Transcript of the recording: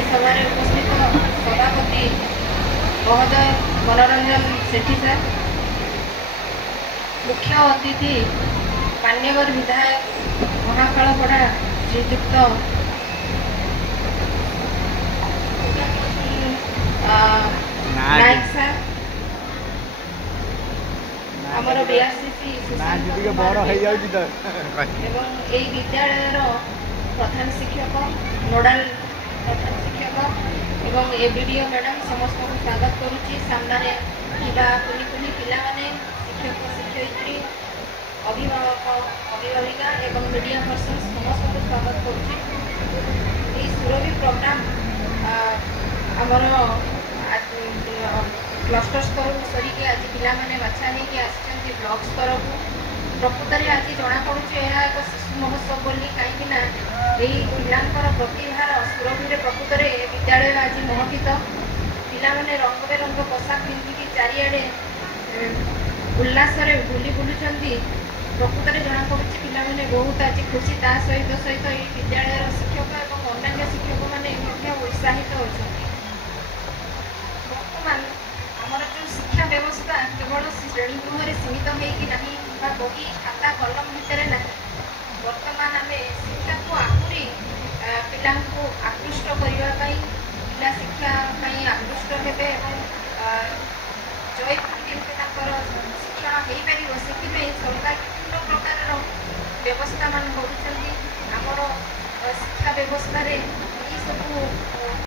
इस सभा उपस्थित सभापति महोदय मनोरंजन सेठी सर, मुख्य अतिथि पान्यगढ़ विधायक महाकालपड़ा श्रीजुक्त नायक सर, आमर बीआरसीसी विद्यालय प्रधान शिक्षक नोडाल प्रधान शिक्षक एवं एबीडीओ मैडम समस्त को स्वागत करुच्ची। सामने कुनि कुनि पिला माने शिक्षक शिक्षयित्री अभिभावक अभिभाविका एवं मीडिया पर्सन समस्त को स्वागत करुच्ची। सुरभि प्रोग्राम आमर क्लस्टर स्तर सरी आज पिलाने बाछा नहीं आसी ब्लॉक स्तर को प्रकृत में आज जना पड़ुचे यह एक शिशु महोत्सव बोली कहीं पिलांकर प्रतिभार सुरभि प्रकृत में विद्यालय आज महकित पिलाने रंग बेरंग पोशाक पिंधिकी चारिआडे उल्लास बुली बुलूं प्रकृत में जना पड़ुचे पिलाने बहुत आज खुशी ता सहित सहित ये विद्यालय शिक्षक और अन्य शिक्षक मैंने उत्साहित होती। बर्तमान आमर जो शिक्षा व्यवस्था केवल श्रेणीगृह सीमित होना बही खाता कलम भितर ना बर्तमान आम शिक्षा को आहरी पिला आकृष्ट करने पिला शिक्षा आकृष्ट हे जयपुर शिक्षण हो पार से सरकार विभिन्न प्रकार व्यवस्था मान करुँच। आमर शिक्षा व्यवस्था सब